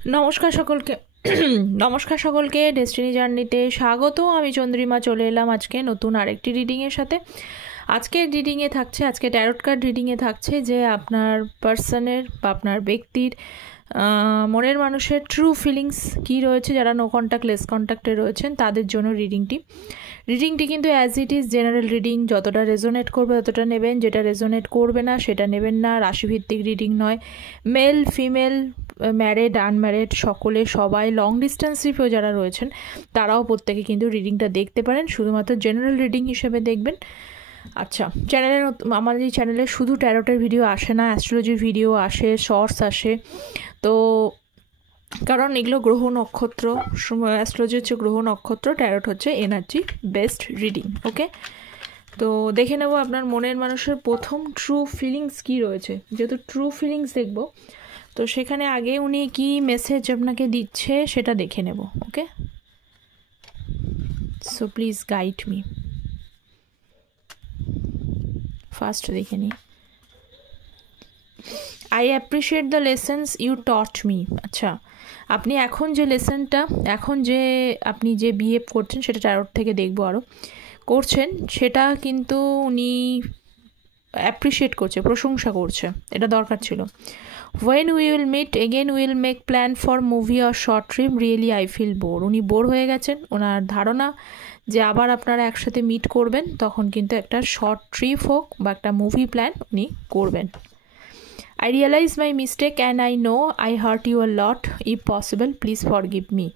নমস্কার সকলকে নমস্কার সকলকে ডেস্টিনি জার্নিতে স্বাগত। আমি চন্দ্রিমা চলে এলাম আজকে নতুন আরেকটি রিডিংয়ের সাথে। আজকের রিডিংয়ে থাকছে, আজকে ট্যারট কার্ড রিডিংয়ে থাকছে যে আপনার পার্সনের বা আপনার ব্যক্তির মনের মানুষের ট্রু ফিলিংস কী রয়েছে। যারা নো কন্ট্যাক্ট লেস কন্ট্যাক্টে রয়েছেন তাদের জন্য রিডিংটি কিন্তু as it is general reading. যতটা রেজোনেট করবে ততটা নেবেন, যেটা রেজোনেট করবে না সেটা নেবেন না। রাশিভিত্তিক রিডিং নয়। মেল ফিমেল, ম্যারেড আনম্যারেড সকলে, সবাই লং ডিস্টেন্সিপেও যারা রয়েছেন তারাও প্রত্যেকে কিন্তু রিডিংটা দেখতে পারেন। শুধুমাত্র জেনারেল রিডিং হিসেবে দেখবেন। আচ্ছা, আমাদের এই চ্যানেলে শুধু ট্যারোটের ভিডিও আসে না, অ্যাস্ট্রোলজির ভিডিও আসে, শর্টস আসে। তো কারণ এগুলো গ্রহ নক্ষত্র, অ্যাস্ট্রোলজি হচ্ছে গ্রহ নক্ষত্র, ট্যারট হচ্ছে এনার্জি বেসড রিডিং। ওকে, তো দেখে নেব আপনার মনের মানুষের প্রথম ট্রু ফিলিংস কী রয়েছে। যেহেতু ট্রু ফিলিংস দেখব, তো সেখানে আগে উনি কি মেসেজ আপনাকে দিচ্ছে সেটা দেখে নেব। Okay, so please guide me. First দেখে নিই, I appreciate the lessons you taught me. আচ্ছা, আপনি এখন যে লেসনটা, এখন যে আপনি যে বিহেভ করছেন সেটা ট্যারট থেকে দেখবো আরও করছেন, সেটা কিন্তু উনি অ্যাপ্রিসিয়েট করছে, প্রশংসা করছে। এটা দরকার ছিল। When we will meet again we will make plan for movie or short trip, really I feel bored। উনি বোর হয়ে গেছেন। ওনার ধারণা যে আবার আপনারা একসাথে মিট করবেন, তখন কিন্তু একটা শর্ট ট্রিপ হোক বা একটা মুভি প্ল্যান উনি করবেন। I realize my mistake and I know I hurt you a lot, if possible please forgive me।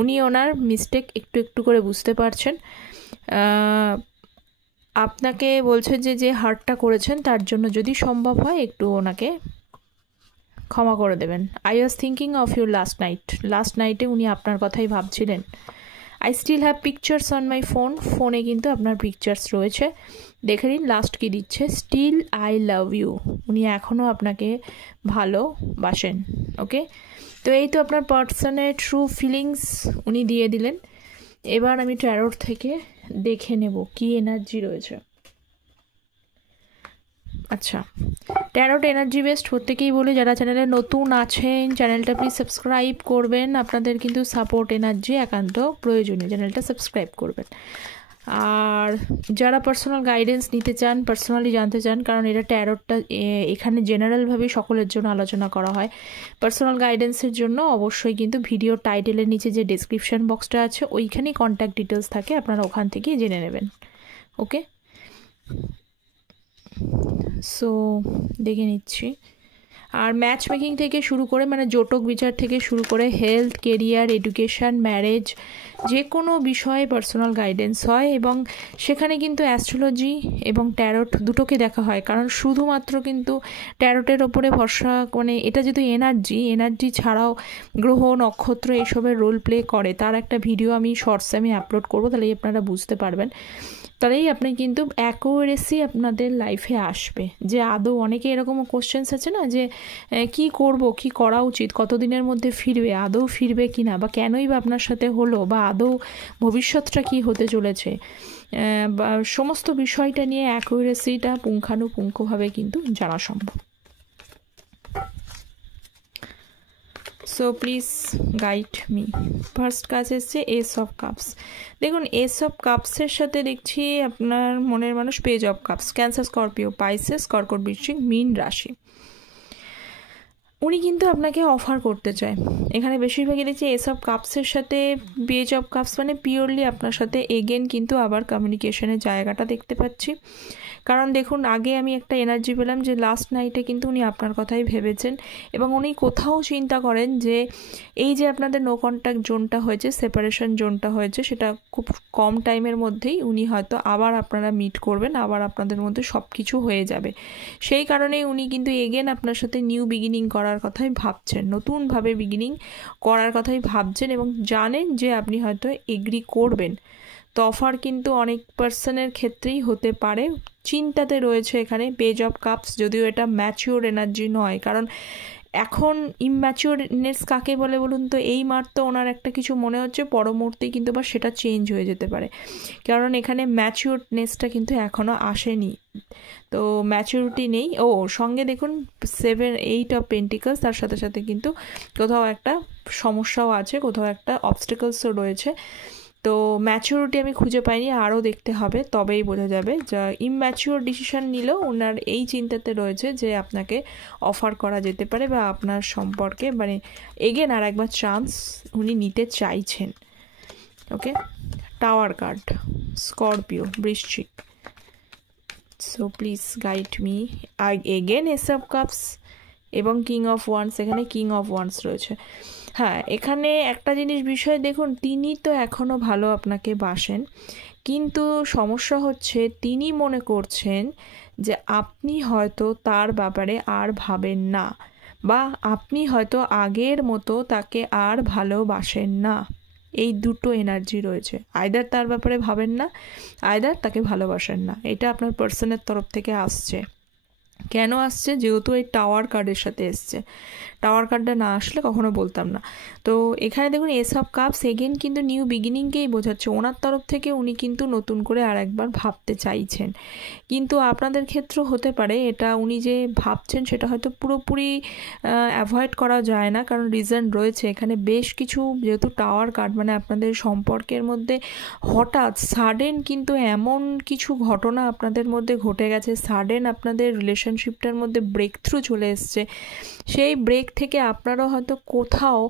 উনি ওনার মিস্টেক একটু একটু করে বুঝতে পারছেন। আপনাকে বলছেন যে হার্টটা করেছেন তার জন্য যদি সম্ভব হয় একটু ওনাকে ক্ষমা করে দেবেন। I was thinking of your last নাইটে উনি আপনার কথাই ভাবছিলেন। I still have pictures on my ফোনে কিন্তু আপনার পিকচার্স রয়েছে, দেখে নিন লাস্ট কী দিচ্ছে। স্টিল আই লাভ ইউ, উনি এখনও আপনাকে ভালোবাসেন। ওকে, তো এই তো আপনার পার্সনের ট্রু ফিলিংস উনি দিয়ে দিলেন। এবার আমি ট্যারট থেকে দেখে নেব কি এনার্জি রয়েছে। আচ্ছা, ট্যারট এনার্জি বেসড প্রত্যেকেই বলে, যারা চ্যানেলে নতুন আছেন চ্যানেলটা প্লিজ সাবস্ক্রাইব করবেন। আপনাদের কিন্তু সাপোর্ট এনার্জি একান্ত প্রয়োজনীয়, চ্যানেলটা সাবস্ক্রাইব করবেন। আর যারা পার্সোনাল গাইডেন্স নিতে চান, পার্সোনালি জানতে চান, কারণ এটা ট্যারটটা এখানে জেনারেলভাবে সকলের জন্য আলোচনা করা হয়। পার্সোনাল গাইডেন্সের জন্য অবশ্যই কিন্তু ভিডিও টাইটেলের নিচে যে ডেসক্রিপশন বক্সটা আছে ওইখানেই কন্ট্যাক্ট ডিটেলস থাকে, আপনারা ওখান থেকেই জেনে নেবেন। ওকে, সো দেখে নিচ্ছি। আর ম্যাচ মেকিং থেকে শুরু করে, মানে জোটক বিচার থেকে শুরু করে হেলথ, কেরিয়ার, এডুকেশান, ম্যারেজ, যে কোনো বিষয়ে পার্সোনাল গাইডেন্স হয়। এবং সেখানে কিন্তু অ্যাস্ট্রোলজি এবং ট্যারট দুটোকে দেখা হয়, কারণ শুধুমাত্র কিন্তু ট্যারটের ওপরে ভরসা, মানে এটা যেহেতু এনার্জি ছাড়াও গ্রহ নক্ষত্র এসবের রোল প্লে করে। তার একটা ভিডিও আমি শর্টসে আপলোড করবো, তাহলেই আপনারা বুঝতে পারবেন। তাহলেই আপনি কিন্তু অ্যাকুরেসি আপনাদের লাইফে আসবে। যে আদৌ অনেকে এরকমও কোশ্চেন্স আছে না, যে কি করব, কি করা উচিত, কতদিনের মধ্যে ফিরবে, আদৌ ফিরবে কি না, বা কেনই বা আপনার সাথে হলো, বা আদৌ ভবিষ্যৎটা কি হতে চলেছে, বা সমস্ত বিষয়টা নিয়ে অ্যাকুরেসিটা পুঙ্খানুপুঙ্খভাবে কিন্তু জানা সম্ভব। So please guide me. First কাজ এসছে এস অফ কাপস। দেখুন, এস অফ কাপসের সাথে দেখছি আপনার মনের মানুষ page of cups, cancer, Scorpio, Pisces, কর্কট, বৃশ্চিক, মীন রাশি। উনি কিন্তু আপনাকে অফার করতে চায়। এখানে বেশিরভাগই দেখছি এস অফ কাপসের সাথে পেজ অফ কাপস, মানে পিওরলি আপনার সাথে এগেন কিন্তু আবার কমিউনিকেশনের জায়গাটা দেখতে পাচ্ছি। কারণ দেখুন, আগে আমি একটা এনার্জি পেলাম যে লাস্ট নাইটে কিন্তু উনি আপনার কথাই ভেবেছেন, এবং উনি কোথাও চিন্তা করেন যে এই যে আপনাদের নো কন্ট্যাক্ট জোনটা হয়েছে, সেপারেশন জোনটা হয়েছে, সেটা খুব কম টাইমের মধ্যেই উনি হয়তো আবার আপনারা মিট করবেন, আবার আপনাদের মধ্যে সব কিছু হয়ে যাবে। সেই কারণেই উনি কিন্তু এগেন আপনার সাথে নিউ বিগিনিং করার কথাই ভাবছেন, নতুনভাবে বিগিনিং করার কথাই ভাবছেন, এবং জানেন যে আপনি হয়তো এগ্রি করবেন। তো অফার কিন্তু অনেক পার্সনের ক্ষেত্রেই হতে পারে, চিন্তাতে রয়েছে এখানে। পেজ অফ কাপস যদিও এটা ম্যাচিওর এনার্জি নয়, কারণ এখন ইম্যাচিওরনেস কাকে বলে বলুন তো? এই মাত্র ওনার একটা কিছু মনে হচ্ছে, পর মুহূর্তেই কিন্তু আবার সেটা চেঞ্জ হয়ে যেতে পারে, কারণ এখানে ম্যাচিওরনেসটা কিন্তু এখনও আসেনি, তো ম্যাচুরিটি নেই। ও সঙ্গে দেখুন 7-8 অফ পেন্টিকলস, তার সাথে সাথে কিন্তু কোথাও একটা সমস্যাও আছে, কোথাও একটা অবস্টেকলসও রয়েছে। তো ম্যাচুরিটি আমি খুঁজে পাইনি, আরও দেখতে হবে, তবেই বোঝা যাবে। যা ইমম্যাচিওর ডিসিশন নিলেও ওনার এই চিন্তাতে রয়েছে যে আপনাকে অফার করা যেতে পারে, বা আপনার সম্পর্কে মানে এগেন আর একবার চান্স উনি নিতে চাইছেন। ওকে, টাওয়ার কার্ড, স্করপিও, বৃশ্চিক। So please guide me. Again S of cups এবং কিং অফ ওয়ান্স, এখানে কিং অফ ওয়ান্স রয়েছে। হ্যাঁ, এখানে একটা জিনিস বিষয় দেখুন, তিনি তো এখনও ভালো আপনাকে বাসেন, কিন্তু সমস্যা হচ্ছে তিনি মনে করছেন যে আপনি হয়তো তার ব্যাপারে আর ভাবেন না, বা আপনি হয়তো আগের মতো তাকে আর ভালোবাসেন না। এই দুটো এনার্জি রয়েছে, আইদার তার ব্যাপারে ভাবেন না, আইদার তাকে ভালোবাসেন না। এটা আপনার পার্সনের তরফ থেকে আসছে। কেন আসছে? যেহেতু এই টাওয়ার কার্ডের সাথে এসছে, টাওয়ার কার্ডটা না আসলে কখনো বলতাম না। তো এখানে দেখুন এস অফ কাপস, এগেন কিন্তু নিউ বিগিনিংকেই বোঝাচ্ছে। ওনার তরফ থেকে উনি কিন্তু নতুন করে আর একবার ভাবতে চাইছেন, কিন্তু আপনাদের ক্ষেত্রেও হতে পারে এটা উনি যে ভাবছেন সেটা হয়তো পুরোপুরি অ্যাভয়েড করা যায় না, কারণ রিজন রয়েছে এখানে বেশ কিছু। যেহেতু টাওয়ার কার্ড মানে আপনাদের সম্পর্কের মধ্যে হঠাৎ সাডেন কিন্তু এমন কিছু ঘটনা আপনাদের মধ্যে ঘটে গেছে, সাডেন আপনাদের রিলেশনশিপটার মধ্যে ব্রেক থ্রু চলে এসছে। সেই ব্রেক থেকে আপনারও হয়তো কোথাও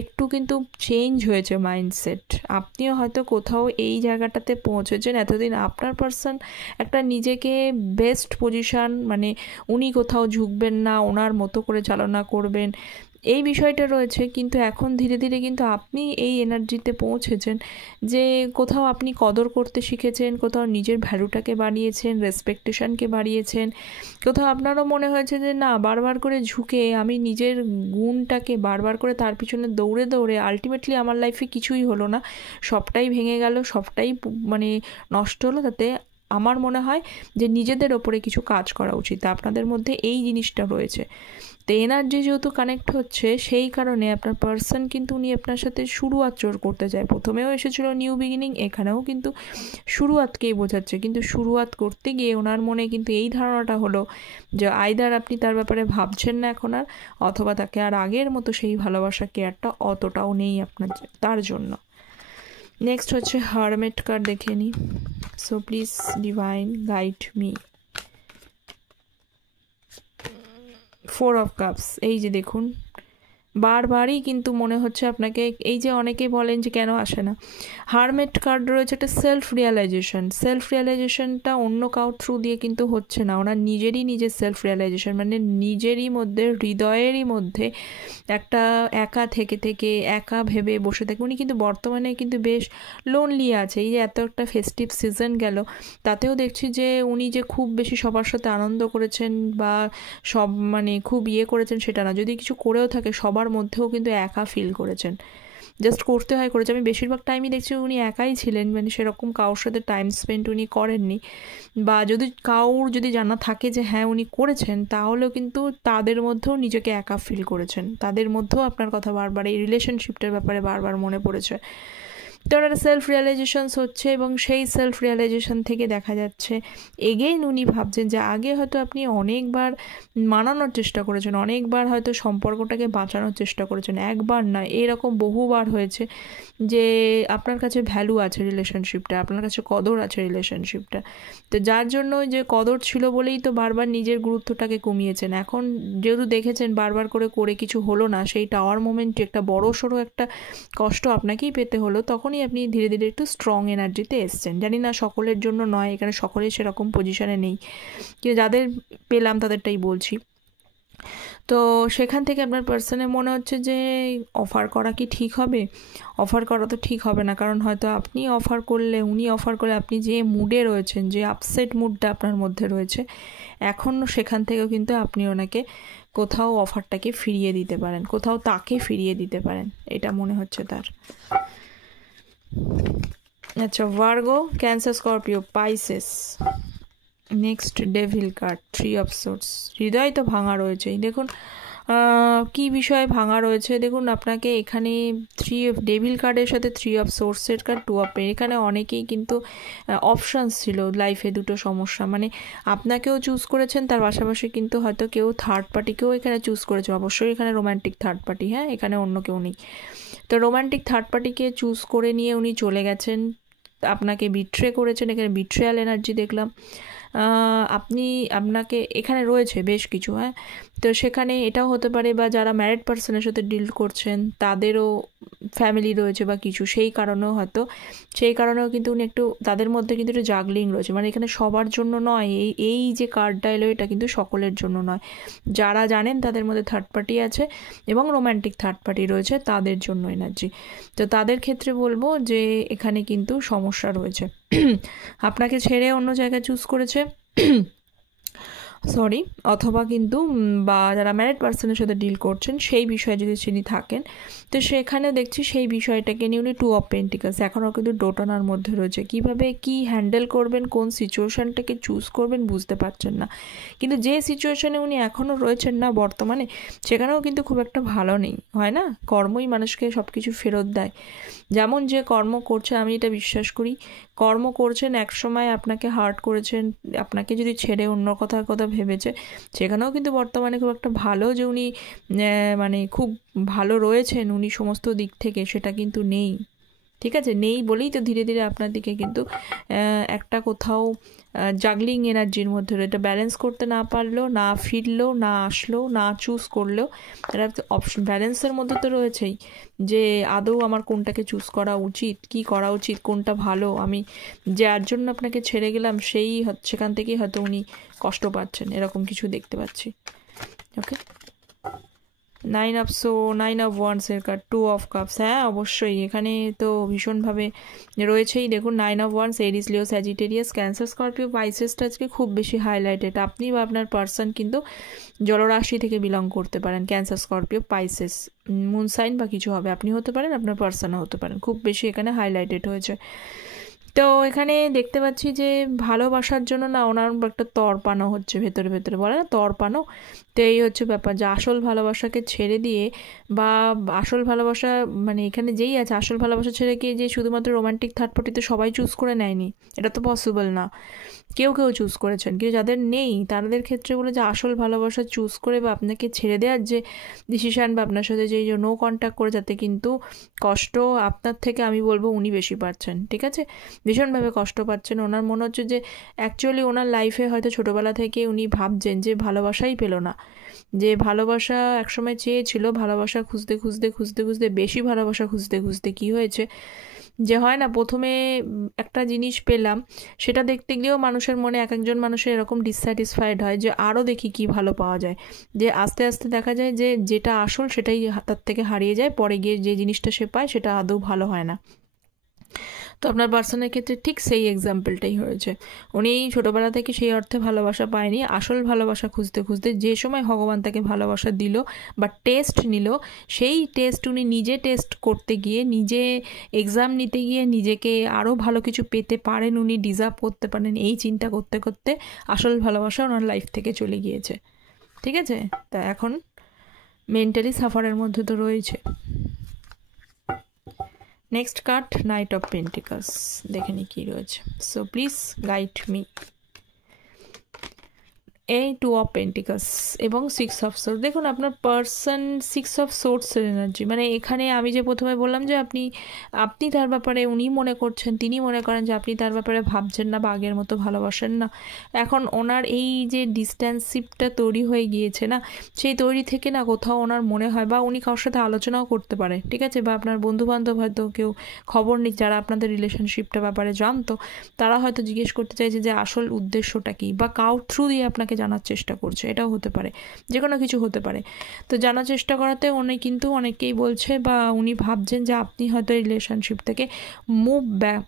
একটু কিন্তু চেঞ্জ হয়েছে মাইন্ডসেট, আপনিও হয়তো কোথাও এই জায়গাটাতে পৌঁছেছেন। এতদিন আপনার পার্সন একটা নিজেকে বেস্ট পজিশান, মানে উনি কোথাও ঝুঁকবেন না, ওনার মতো করে চালনা করবেন, এই বিষয়টা রয়েছে। কিন্তু এখন ধীরে ধীরে কিন্তু আপনি এই এনার্জিতে পৌঁছেছেন যে কোথাও আপনি কদর করতে শিখেছেন, কোথাও নিজের ভ্যালুটাকে বাড়িয়েছেন, রেসপেকটেশনকে বাড়িয়েছেন, কোথাও আপনারও মনে হয়েছে যে না, বারবার করে ঝুঁকে আমি নিজের গুণটাকে বারবার করে তার পিছনে দৌড়ে দৌড়ে আলটিমেটলি আমার লাইফে কিছুই হলো না, সবটাই ভেঙে গেল, সবটাই মানে নষ্ট হলো। তাতে আমার মনে হয় যে নিজেদের ওপরে কিছু কাজ করা উচিত। আপনাদের মধ্যে এই জিনিসটা রয়েছে। তো এনার্জি যেহেতু কানেক্ট হচ্ছে, সেই কারণে আপনার পার্সন কিন্তু উনি আপনার সাথে শুরুয়াত করতে চায়। প্রথমেও এসেছিল নিউ বিগিনিং, এখানেও কিন্তু শুরুয়াতকেই বোঝাচ্ছে, কিন্তু শুরুয়াত করতে গিয়ে ওনার মনে কিন্তু এই ধারণাটা হলো যে আইদার আপনি তার ব্যাপারে ভাবছেন না এখন আর, অথবা তাকে আর আগের মতো সেই ভালোবাসা কেয়ারটা অতটাও নেই আপনার তার জন্য। নেক্সট হচ্ছে হারমেট কার্ড, দেখে নিই। So please divine guide me. 4 of cups, এই যে দেখুন বারবারই কিন্তু মনে হচ্ছে আপনাকে, এই যে অনেকে বলেন যে কেন আসে না, হারমেট কার্ড রয়েছে একটা সেলফ রিয়ালাইজেশনটা অন্য কাউর থ্রু দিয়ে কিন্তু হচ্ছে না, ওনার নিজের সেলফ রিয়ালাইজেশন, মানে নিজেরই মধ্যে, হৃদয়েরই মধ্যে একটা একা থেকে একা ভেবে বসে থাকে। উনি কিন্তু বর্তমানে কিন্তু বেশ লোনলি আছে। এই যে এত একটা ফেস্টিভ সিজন গেল, তাতেও দেখছি যে উনি যে খুব বেশি সবার সাথে আনন্দ করেছেন বা সব মানে খুব করেছেন সেটা না, যদি কিছু করেও থাকে সবার মধ্যেও কিন্তু একা ফিল করেছেন, জাস্ট করতে হয় করেছে। আমি বেশিরভাগ টাইমই দেখছি উনি একাই ছিলেন, মানে সেরকম কারোর সাথে টাইম স্পেন্ড উনি করেননি, বা যদি কাউর যদি জানা থাকে যে হ্যাঁ উনি করেছেন, তাহলেও কিন্তু তাদের মধ্যেও নিজেকে একা ফিল করেছেন, তাদের মধ্যেও আপনার কথা বারবার এই রিলেশনশিপটার ব্যাপারে বারবার মনে পড়েছে। তো ওনার সেলফ রিয়ালাইজেশনস হচ্ছে, এবং সেই সেলফ রিয়ালাইজেশন থেকে দেখা যাচ্ছে এগেইন উনি ভাবছেন যে আগে হয়তো আপনি অনেকবার মানানোর চেষ্টা করেছেন, অনেকবার হয়তো সম্পর্কটাকে বাঁচানোর চেষ্টা করেছেন, একবার না এরকম বহুবার হয়েছে যে আপনার কাছে ভ্যালু আছে রিলেশনশিপটা, আপনার কাছে কদর আছে রিলেশনশিপটা, তো যার জন্য যে কদর ছিল বলেই তো বারবার নিজের গুরুত্বটাকে কমিয়েছেন। এখন যেহেতু দেখেছেন বারবার করে কিছু হলো না, সেই টাওয়ার মোমেন্টে একটা বড়সড় একটা কষ্ট আপনাকেই পেতে হলো, তখনই আপনি ধীরে ধীরে একটু স্ট্রং এনার্জিতে এসছেন। জানি না সকলের জন্য নয়, এখানে সকলেই সেরকম পজিশনে নেই, কিন্তু যাদের পেলাম তাদেরটাই বলছি। তো সেখান থেকে আপনার পার্সনে মনে হচ্ছে যে অফার করা কি ঠিক হবে? অফার করা তো ঠিক হবে না, কারণ হয়তো আপনি অফার করলে, উনি অফার করলে, আপনি যে মুডে রয়েছেন, যে আপসেট মুডটা আপনার মধ্যে রয়েছে, এখনও সেখান থেকেও কিন্তু আপনি ওনাকে কোথাও অফারটাকে ফিরিয়ে দিতে পারেন, কোথাও তাকে ফিরিয়ে দিতে পারেন, এটা মনে হচ্ছে তার। আচ্ছা, Virgo, Cancer, Scorpio, Pisces. Next devil card, 3 of swords. হৃদয় তো ভাঙা রয়েছেই দেখুন, কি বিষয়ে ভাঙা রয়েছে দেখুন, আপনাকে এখানে ডেভিল কার্ডের সাথে 3 অফ সোর্সের কার্ড, 2 অফ পেন। এখানে অনেকেই কিন্তু অপশানস ছিল লাইফে, দুটো সমস্যা, মানে আপনাকেও চুজ করেছেন, তার পাশাপাশি কিন্তু হয়তো কেউ থার্ড পার্টিকেও এখানে চুজ করেছে। অবশ্যই এখানে রোম্যান্টিক থার্ড পার্টি, হ্যাঁ, এখানে অন্য কেউ নেই। তো রোম্যান্টিক থার্ড পার্টিকে চুজ করে নিয়ে উনি চলে গেছেন, আপনাকে বিট্রে করেছেন। এখানে বিট্রেয়াল এনার্জি দেখলাম। আপনাকে এখানে রয়েছে বেশ কিছু, হ্যাঁ। তো সেখানে এটাও হতে পারে, বা যারা ম্যারিড পার্সনের সাথে ডিল করছেন তাদেরও ফ্যামিলি রয়েছে বা কিছু, সেই কারণেও কিন্তু উনি একটু, তাদের মধ্যে কিন্তু একটু জাগলিং রয়েছে। মানে এখানে সবার জন্য নয়, এই যে কার্ডটা এলো এটা কিন্তু সকলের জন্য নয়। যারা জানেন তাদের মধ্যে থার্ড পার্টি আছে এবং রোম্যান্টিক থার্ড পার্টি রয়েছে, তাদের জন্য এনার্জি। তো তাদের ক্ষেত্রে বলবো যে এখানে কিন্তু সমস্যা রয়েছে। আপনাকে ছেড়ে অন্য জায়গায় চুজ করেছে, সরি, অথবা কিন্তু বা যারা ম্যারিড পার্সনের সাথে ডিল করছেন সেই বিষয়ে যদি তিনি থাকেন, তো সেখানে দেখছি সেই বিষয়টাকে নিয়ে উনি 2 অফ পেন্টিকলস এখনও কিন্তু দোটানার মধ্যে রয়েছে। কিভাবে কি হ্যান্ডেল করবেন, কোন সিচুয়েশানটাকে চুজ করবেন বুঝতে পারছেন না। কিন্তু যে সিচুয়েশানে উনি এখনও রয়েছেন না বর্তমানে, সেখানেও কিন্তু খুব একটা ভালো নেই, হয় না? কর্মই মানুষকে সব কিছু ফেরত দেয়। যেমন যে কর্ম করছে, আমি এটা বিশ্বাস করি, কর্ম করছেন, একসময় আপনাকে হার্ট করেছেন, আপনাকে যদি ছেড়ে অন্য কথার কথা ভেবেছে, সেখানেও কিন্তু বর্তমানে খুব একটা ভালো যে উনি মানে খুব ভালো রয়েছেন উনি সমস্ত দিক থেকে, সেটা কিন্তু নেই। ঠিক আছে, নেই বলেই তো ধীরে ধীরে আপনার দিকে কিন্তু একটা কোথাও জাগলিং এনার্জির মধ্যে, এটা ব্যালেন্স করতে না পারলেও, না ফিরলেও, না আসলেও, না চুজ করলেও, এটা অপশন ব্যালেন্সের মধ্যে তো রয়েছেই, যে আদৌ আমার কোনটাকে চুজ করা উচিত, কি করা উচিত, কোনটা ভালো। আমি যার জন্য আপনাকে ছেড়ে গেলাম সেখান থেকেই হয়তো উনি কষ্ট পাচ্ছেন, এরকম কিছু দেখতে পাচ্ছি। ওকে, 9 অফ ওয়ান্ডসের কার্ড, 2 অফ কাপস, হ্যাঁ অবশ্যই এখানে তো ভীষণভাবে রয়েছেই। দেখুন 9 of wands, Aries, Leo, Sagittarius, Cancer, Scorpio, পাইসেসটা আজকে খুব বেশি হাইলাইটেড। আপনি বা আপনার পার্সন কিন্তু জলরাশি থেকে বিলং করতে পারেন, Cancer, Scorpio, Pisces, moon sign বা কিছু হবে, আপনি হতে পারেন, আপনার পার্সনও হতে পারেন, খুব বেশি এখানে হাইলাইটেড হয়েছে। তো এখানে দেখতে পাচ্ছি যে ভালোবাসার জন্য না ওনার একটা তরপানো হচ্ছে ভেতরে ভেতরে, বলে না তরপানো, তো এই হচ্ছে ব্যাপার, যে আসল ভালোবাসাকে ছেড়ে দিয়ে, বা আসল ভালোবাসা মানে এখানে যেই আছে আসল ভালোবাসা ছেড়ে গিয়ে যে শুধুমাত্র রোমান্টিক থার্ড পার্টিতে সবাই চুজ করে নেয়নি, এটা তো পসিবল না। কেউ চুজ করেছেন, কেউ যাদের নেই তাদের ক্ষেত্রে বলে যে আসল ভালোবাসা চুজ করে বা আপনাকে ছেড়ে দেওয়ার যে ডিসিশান, বা আপনার সাথে যে নো কন্ট্যাক্ট করে, যাতে কিন্তু কষ্ট আপনার থেকে আমি বলবো উনি বেশি পাচ্ছেন। ঠিক আছে, ভীষণভাবে কষ্ট পাচ্ছেন। ওনার মনে হচ্ছে যে অ্যাকচুয়ালি ওনার লাইফে হয়তো ছোটোবেলা থেকে উনি ভাবছেন যে ভালোবাসাই পেল না, যে ভালোবাসা একসময় চেয়েছিল, ভালোবাসা খুঁজতে খুঁজতে খুঁজতে খুঁজতে বেশি ভালোবাসা খুঁজতে খুঁজতে কী হয়েছে, যে হয় না প্রথমে একটা জিনিস পেলাম, সেটা দেখতে গিয়েও মানুষের মনে, এক একজন মানুষের এরকম ডিসস্যাটিসফাইড হয় যে আরও দেখি কি ভালো পাওয়া যায়, যে আস্তে আস্তে দেখা যায় যে যেটা আসল সেটাই তার থেকে হারিয়ে যায়, পরে গিয়ে যে জিনিসটা সে পায় সেটা আদৌ ভালো হয় না। তো আপনার পার্সনের ক্ষেত্রে ঠিক সেই এক্সাম্পলটাই হয়েছে। উনি ছোটোবেলা থেকে সেই অর্থে ভালোবাসা পায়নি, আসল ভালোবাসা খুঁজতে খুঁজতে যে সময় ভগবান তাকে ভালোবাসা দিল বা টেস্ট নিল, সেই টেস্ট উনি নিজে টেস্ট করতে গিয়ে, নিজে এক্সাম নিতে গিয়ে নিজেকে আরও ভালো কিছু পেতে পারেন, উনি ডিজার্ভ করতে পারেন, এই চিন্তা করতে করতে আসল ভালোবাসা ওনার লাইফ থেকে চলে গিয়েছে। ঠিক আছে, তা এখন মেন্টালি সাফারের মধ্যে তো রয়েছে। Next card, night of pentacles, দেখে নি কী রয়েছে। So please guide me. এই 2 অফ পেন্টিকলস এবং 6 অফ সোর্স। দেখুন আপনার পার্সন 6 অফ সোর্সের এনার্জি, মানে এখানে আমি যে প্রথমে বললাম যে আপনি তার ব্যাপারে, উনি মনে করছেন, তিনি মনে করেন যে আপনি তার ব্যাপারে ভাবছেন না বা আগের মতো ভালোবাসেন না। এখন ওনার এই যে ডিস্ট্যান্সশিপটা তৈরি হয়ে গিয়েছে না, সেই তৈরি থেকে না কোথাও ওনার মনে হয়, বা উনি কারোর সাথে আলোচনাও করতে পারে, ঠিক আছে, বা আপনার বন্ধুবান্ধব হয়তো কেউ খবর নিক, যারা আপনাদের রিলেশনশিপটা ব্যাপারে জানতো, তারা হয়তো জিজ্ঞেস করতে চাইছে যে আসল উদ্দেশ্যটা কী, বা কাউর থ্রু দিয়ে আপনাকে জানার চেষ্টা করছে, এটাও হতে পারে, যে কোনো কিছু হতে পারে। তো জানার চেষ্টা করাতে উনি কিন্তু অনেকেই বলছে, বা উনি ভাবছেন যে আপনি হয়তো রিলেশনশিপ থেকে মুভ ব্যাক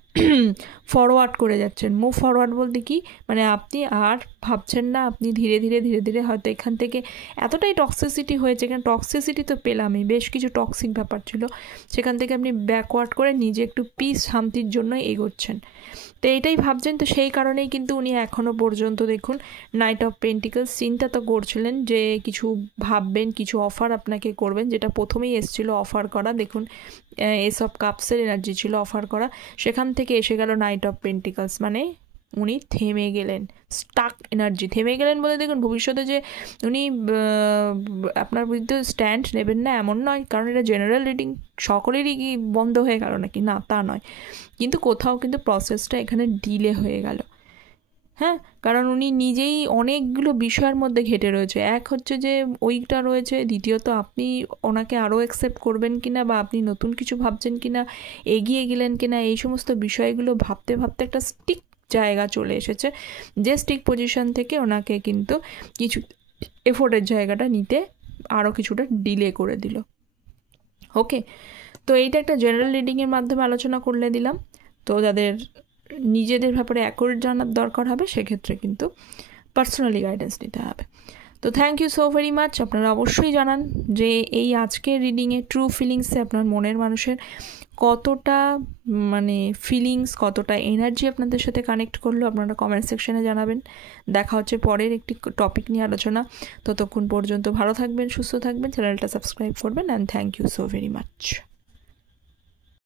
ফরওয়ার্ড করে যাচ্ছেন। মুভ ফরওয়ার্ড বলতে কি, মানে আপনি আর ভাবছেন না, আপনি ধীরে ধীরে ধীরে ধীরে হয়তো এখান থেকে এতটাই টক্সিসিটি হয়েছে, এখানে টক্সিসিটি তো পেলামই, বেশ কিছু টক্সিক ব্যাপার ছিল, সেখান থেকে আপনি ব্যাকওয়ার্ড করে নিজে একটু পিস শান্তির জন্য এগোচ্ছেন। তো এইটাই ভাবছেন, তো সেই কারণেই কিন্তু উনি এখনও পর্যন্ত দেখুন নাইট অফ পেন্টিকলস চিন্তা তো করছিলেন যে কিছু ভাববেন, কিছু অফার আপনাকে করবেন, যেটা প্রথমেই এসেছিলো অফার করা। দেখুন এস অফ কাপসের এনার্জি ছিল অফার করা, সেখান থেকে এসে গেল নাইট অফ পেন্টিকলস, মানে উনি থেমে গেলেন, স্টাক এনার্জি, থেমে গেলেন বলে দেখুন ভবিষ্যতে যে উনি আপনার বিরুদ্ধে স্ট্যান্ড নেবেন না এমন নয়, কারণ এটা জেনারেল রিডিং, সকলেরই কি বন্ধ হয়ে গেল নাকি, না তা নয়, কিন্তু কোথাও কিন্তু প্রসেসটা এখানে ডিলে হয়ে গেল। হ্যাঁ, কারণ উনি নিজেই অনেকগুলো বিষয়ের মধ্যে ঘেটে রয়েছে। এক হচ্ছে যে ওইটা রয়েছে, দ্বিতীয়ত আপনি ওনাকে আরও অ্যাকসেপ্ট করবেন কিনা, বা আপনি নতুন কিছু ভাবছেন কিনা, এগিয়ে গেলেন কিনা, এই সমস্ত বিষয়গুলো ভাবতে ভাবতে একটা স্টিক জায়গা চলে এসেছে, যে স্টিক পজিশন থেকে ওনাকে কিন্তু কিছু এফোর্টের জায়গাটা নিতে আরও কিছুটা ডিলে করে দিল। ওকে, তো এইটা একটা জেনারেল রিডিংয়ের মাধ্যমে আলোচনা করলে দিলাম। তো যাদের নিজেদের ব্যাপারে অ্যাকুরেট জানার দরকার হবে সেক্ষেত্রে কিন্তু পার্সোনালি গাইডেন্স নিতে হবে। তো thank you so very much. আপনারা অবশ্যই জানান যে এই আজকের রিডিংয়ে ট্রু ফিলিংসে আপনার মনের মানুষের কতটা মানে ফিলিংস, কতটা এনার্জি আপনাদের সাথে কানেক্ট করলো, আপনারা কমেন্ট সেকশনে জানাবেন। দেখা হচ্ছে পরের একটি টপিক নিয়ে আলোচনা। ততক্ষণ পর্যন্ত ভালো থাকবেন, সুস্থ থাকবেন, চ্যানেলটা সাবস্ক্রাইব করবেন, and thank you so very much.